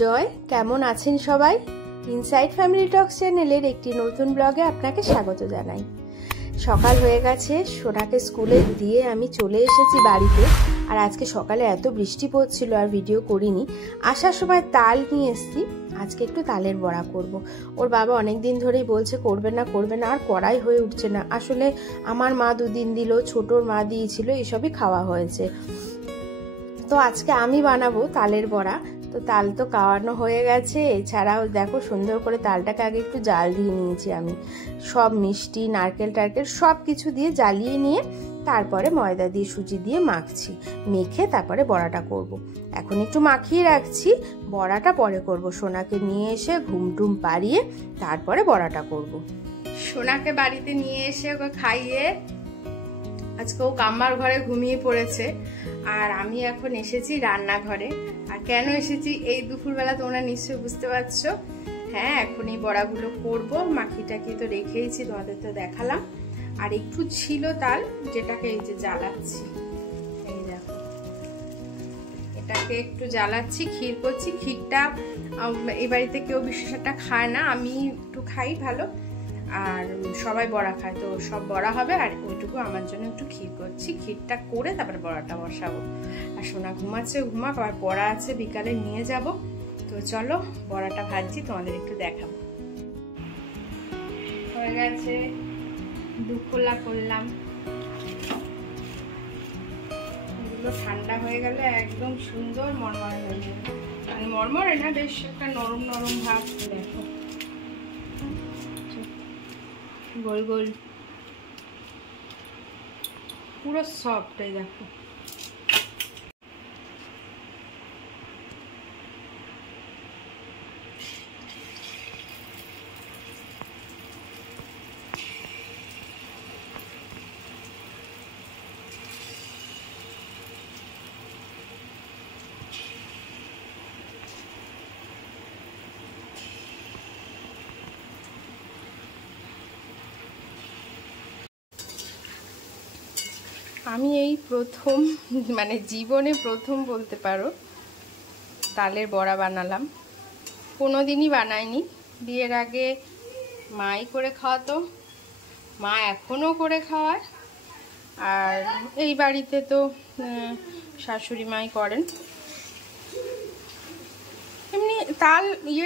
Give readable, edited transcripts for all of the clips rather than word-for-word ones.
জয়, কেমন আছেন সবাই? ইনসাইড ফ্যামিলি টক্স চ্যানেলের একটি নতুন ব্লগে আপনাকে স্বাগত জানাই। সকাল হয়ে গেছে, সোনাকে স্কুলে দিয়ে আমি চলে এসেছি বাড়িতে। আর আজকে সকালে এত বৃষ্টি পড়ছিল আর ভিডিও করিনি। আসার সময় তাল নিয়ে এসেছি, আজকে একটু তালের বড়া করব। ওর বাবা অনেক দিন ধরেই বলছে করবে না আর করাই হয়ে উঠছে না। আসলে আমার মা দুদিন দিল, ছোটোর মা দিয়েছিল, এসবই খাওয়া হয়েছে। তো আজকে আমি বানাবো তালের বড়া। তো তাল তো কাওয়ানো হয়ে গেছে, এছাড়াও দেখো সুন্দর করে তালটাকে আগে একটু জাল দিয়ে নিয়েছি আমি। সব মিষ্টি নারকেল টারকেল সব কিছু দিয়ে জ্বালিয়ে নিয়ে তারপরে ময়দা দিয়ে সুজি দিয়ে মাখছি, মেখে তারপরে বড়াটা করব। এখন একটু মাখিয়ে রাখছি, বড়াটা পরে করব। সোনাকে নিয়ে এসে ঘুমটুম পাড়িয়ে তারপরে বড়াটা করব। সোনাকে বাড়িতে নিয়ে এসে ওকে খাইয়ে আজকে ও কাম্মার ঘরে ঘুমিয়ে পড়েছে। আর আমি এখন এসেছি রান্নাঘরে। আর কেন এসেছি এই দুপুরবেলা তোমরা নিশ্চয়ই বুঝতে পারছো। হ্যাঁ, এখন এই বড়াগুলো করব। মাখিটাকে তো রেখেইছি, তোমাদের তো দেখালাম। আর একটু ছিল তাল, যেটাকে এই যে জ্বালাচ্ছি, এই দেখো এটাকে একটু জ্বালাচ্ছি, ক্ষীর করছি। ক্ষীরটা এই বাড়িতে কেউ বিশেষ একটা খায় না, আমি একটু খাই ভালো, আর সবাই বড়া খায়। তো সব বড়া হবে আর ওইটুকু আমার জন্য একটু ক্ষীর করছি। ক্ষীরটা করে তারপরে বড়াটা বসাবো। আর সোনা ঘুমাচ্ছে, ঘুমাক, আবার পড়া আছে বিকালে নিয়ে যাব। তো চলো বড়াটা ভাজছি, তোমাদের একটু দেখাবো। হয়ে গেছে, দুখোলা করলাম। এগুলো ঠান্ডা হয়ে গেলে একদম সুন্দর মরমরে হয়ে যাবে। মানে মরমরে না, বেশ একটা নরম নরম ভাব। দেখো গোল গোল পুরো সফট, এই দেখো। আমি এই প্রথম, মানে জীবনে প্রথম বলতে পারো, তালের বড়া বানালাম। কোনোদিনই বানাইনি। বিয়ের আগে মাই করে খাওয়াতো, মা এখনও করে খাওয়ায়। আর এই বাড়িতে তো শাশুড়ি মাই করেন। এমনি তাল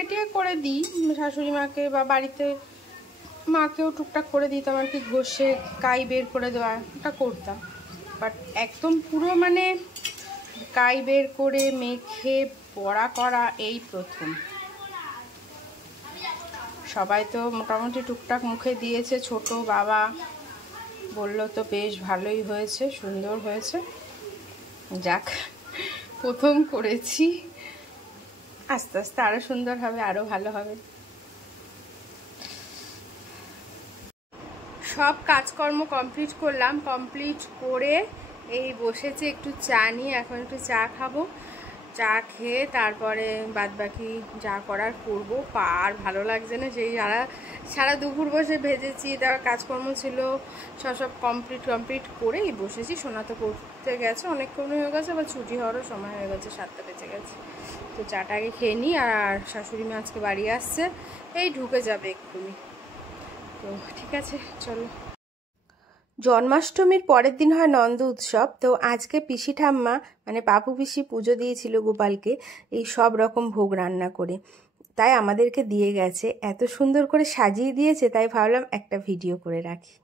টিয়ে করে দিই শাশুড়ি মাকে, বা বাড়িতে মাকেও টুকটাক করে দিতাম আর কি, ঘষে কাই বের করে দেওয়া, ওটা করতাম। বাট একদম পুরো মানে কাই বের করে মেখে বড়া করা এই প্রথম। সবাই তো মোটামুটি টুকটাক মুখে দিয়েছে, ছোট বাবা বললো তো বেশ ভালোই হয়েছে, সুন্দর হয়েছে। যাক, প্রথম করেছি, আস্তে আস্তে আরো সুন্দর হবে, আরো ভালো হবে। সব কাজকর্ম কমপ্লিট করলাম, কমপ্লিট করে এই বসেছি একটু চা নিয়ে। এখন একটু চা খাবো, চা খেয়ে তারপরে বাদবাকি যা করার করবো। পা আর ভালো লাগছে না, সেই সারা দুপুর বসে ভেজেছি, তার কাজকর্ম ছিল, সব কমপ্লিট করেই বসেছি। সোনা তো করতে গেছে, অনেকক্ষণ হয়ে গেছে, আবার ছুটি হওয়ারও সময় হয়ে গেছে, 7টা বেজে গেছে। তো চাটা আগে খেয়ে নিই। আর শাশুড়ি মা আজকে বাড়ি আসছে, এই ঢুকে যাবে এক্ষুনি। তো ঠিক আছে, চলো। জন্মাষ্টমীর পরের দিন হয় নন্দ উৎসব। তো আজকে পিসি ঠাম্মা মানে পাপু পিসি পুজো দিয়েছিল গোপালকে, এই সব রকম ভোগ রান্না করে, তাই আমাদেরকে দিয়ে গেছে। এত সুন্দর করে সাজিয়ে দিয়েছে, তাই ভাবলাম একটা ভিডিও করে রাখি।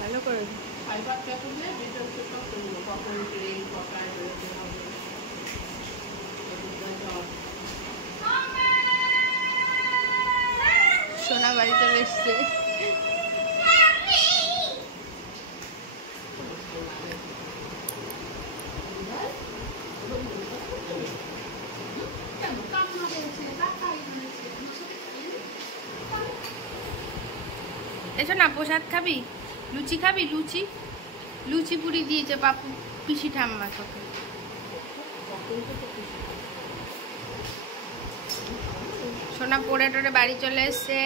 ভালো করে সোনা বাড়ি চলে এসছে। এসো না, প্রসাদ খাবি? লুচি খাবি? লুচি পুরি দিয়েছে বাপু পিসি ঠাম্মা তোকে। সোনা পড়ে টোরে বাড়ি চলে এসছে।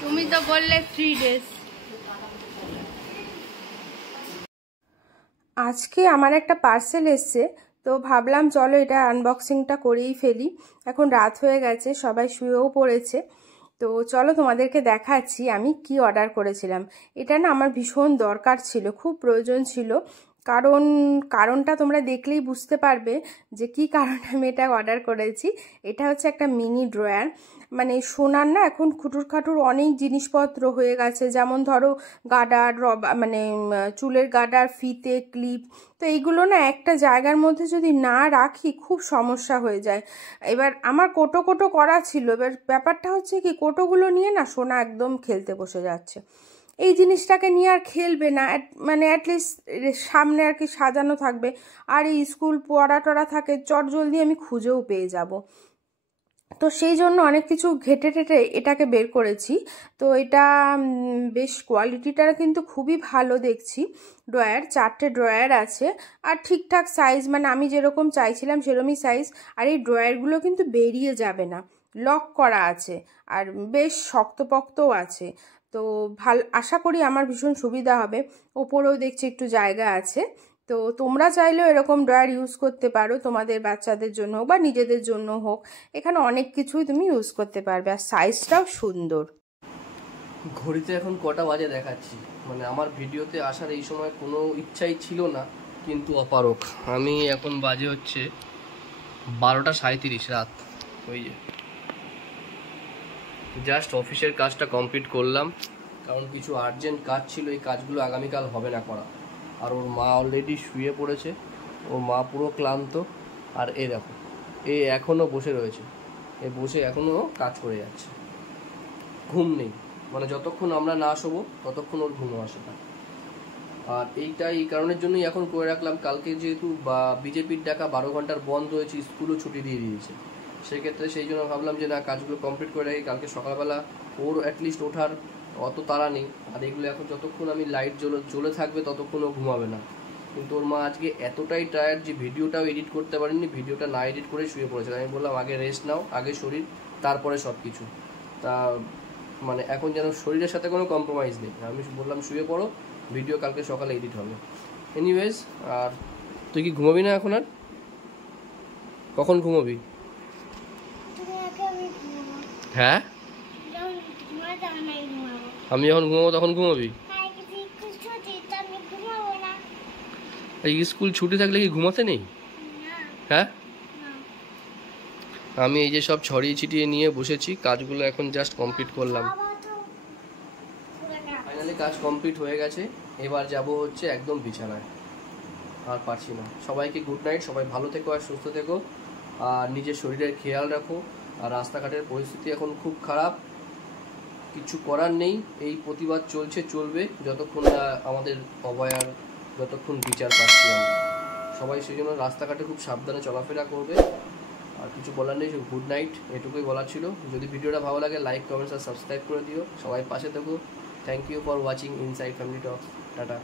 তুমি তুমি তো বললে 3 days। আজকে আমার একটা পার্সেল এসছে, তো ভাবলাম চলো এটা আনবক্সিংটা করেই ফেলি। এখন রাত হয়ে গেছে, সবাই শুয়েও পড়েছে, তো চলো তোমাদেরকে দেখাচ্ছি আমি কি অর্ডার করেছিলাম। এটা না আমার ভীষণ দরকার ছিল, খুব প্রয়োজন ছিল, কারণটা তোমরা দেখলেই বুঝতে পারবে যে কি কারণে আমি এটা অর্ডার করেছি। এটা হচ্ছে একটা মিনি ড্রয়ার। মানে সোনার না এখন খুটুর খাটুর অনেক জিনিসপত্র হয়ে গেছে, যেমন ধরো গার্ডার, মানে চুলের গার্ডার, ফিতে, ক্লিপ, তো এইগুলো না একটা জায়গার মধ্যে যদি না রাখি খুব সমস্যা হয়ে যায়। এবার আমার কোটো কোটো করা ছিল, এবার ব্যাপারটা হচ্ছে কি কোটোগুলো নিয়ে না সোনা একদম খেলতে বসে যাচ্ছে। এই জিনিসটাকে নিয়ে আর খেলবে না, মানে অ্যাটলিস্ট সামনে আর কি সাজানো থাকবে। আর এই স্কুল পড়া টড়া থাকে, চট জলদি আমি খুঁজেও পেয়ে যাব। তো সেই জন্য অনেক কিছু ঘেটে টেটে এটাকে বের করেছি। তো এটা বেশ কোয়ালিটিটা কিন্তু খুবই ভালো দেখছি। ড্রয়ার 4টে ড্রয়ার আছে, আর ঠিকঠাক সাইজ, মানে আমি যেরকম চাইছিলাম সেরকমই সাইজ। আর এই ড্রয়ারগুলো কিন্তু বেরিয়ে যাবে না, লক করা আছে, আর বেশ শক্তপোক্তও আছে। তো আশা করি আমার ভীষণ সুবিধা হবে। ওপরেও দেখছি একটু জায়গা আছে। তো তোমরা চাইলেও এরকম ড্রয়ার ইউজ করতে পারো, তোমাদের বাচ্চাদের জন্য বা নিজেদের জন্য হোক। এখানে অনেক কিছুই তুমি ইউজ করতে পারবে, আর সাইজটাও সুন্দর। ঘড়িতে এখন কটা বাজে দেখাচ্ছি, মানে আমার ভিডিওতে আসার এই সময় কোনো ইচ্ছাই ছিল না, কিন্তু অপারক। আমি এখন বাজে হচ্ছে 12:37 রাত। ওই যে জাস্ট অফিসের কাজটা কমপ্লিট করলাম, কারণ কিছু আর্জেন্ট কাজ ছিল, এই কাজগুলো আগামীকাল হবে না করা। আর ওর মা অলরেডি শুয়ে পড়েছে, ওর মা পুরো ক্লান্ত। আর এ দেখো, এ এখনও বসে রয়েছে, এ বসে এখনও কাজ করে যাচ্ছে, ঘুম নেই। মানে যতক্ষণ আমরা না শোবো ততক্ষণ ওর ঘুমও আসে না। আর এইটা এই কারণের জন্যই এখন করে রাখলাম, কালকে যেহেতু বিজেপির ডাকা 12 ঘন্টার বন্ধ হয়েছে, স্কুলও ছুটি দিয়ে দিয়েছে, সেক্ষেত্রে সেই জন্য ভাবলাম যে না, কাজগুলো কমপ্লিট করে রাখি, কালকে সকালবেলা ওর অ্যাটলিস্ট ওঠার অত তাড়া নেই। আর এগুলো এখন যতক্ষণ আমি লাইট জ্বলে থাকবে ততক্ষণ ও ঘুমাবে না। কিন্তু ওর মা আজকে এতটাই টায়ার্ড যে ভিডিওটাও এডিট করতে পারেনি, ভিডিওটা না এডিট করে শুয়ে পড়েছে। আমি বললাম আগে রেস্ট নাও, আগে শরীর, তারপরে সব কিছু। তা মানে এখন যেন শরীরের সাথে কোনো কম্প্রোমাইজ নেই। আমি বললাম শুয়ে পড়ো, ভিডিও কালকে সকালে এডিট হবে। এনিওয়েজ, আর তুই কি ঘুমাবি না এখন? আর কখন ঘুমাবি? হ্যাঁ, আমি যখন ঘুমাবো তখন ঘুমাবি? এই স্কুল ছুটি থাকলে কি ঘুমাতে নেই? হ্যাঁ, আমি এই যে সব ছড়িয়ে ছিটিয়ে নিয়ে বসেছি, কাজগুলো এখন জাস্ট কমপ্লিট করলাম। ফাইনালি কাজ কমপ্লিট হয়ে গেছে, এবার যাব হচ্ছে একদম বিছানায়। আর পারছি না। সবাইকে গুড নাইট, সবাই ভালো থেকো আর সুস্থ থেকো, আর নিজের শরীরের খেয়াল রাখো। আর রাস্তাঘাটের পরিস্থিতি এখন খুব খারাপ, কিছু করার নেই, এই প্রতিবাদ চলবে যতক্ষণ না আমাদের অভয়ার যতক্ষণ বিচার পাচ্ছি আমরা সবাই। সেই জন্য রাস্তাঘাটে খুব সাবধানে চলাফেরা করবে। আর কিছু বলার নেই, গুড নাইট, এটুকুই বলার ছিল। যদি ভিডিওটা ভালো লাগে লাইক, কমেন্টস আর সাবস্ক্রাইব করে দিও। সবাই পাশে থেকো। Thank you for watching inside family talk. Tata.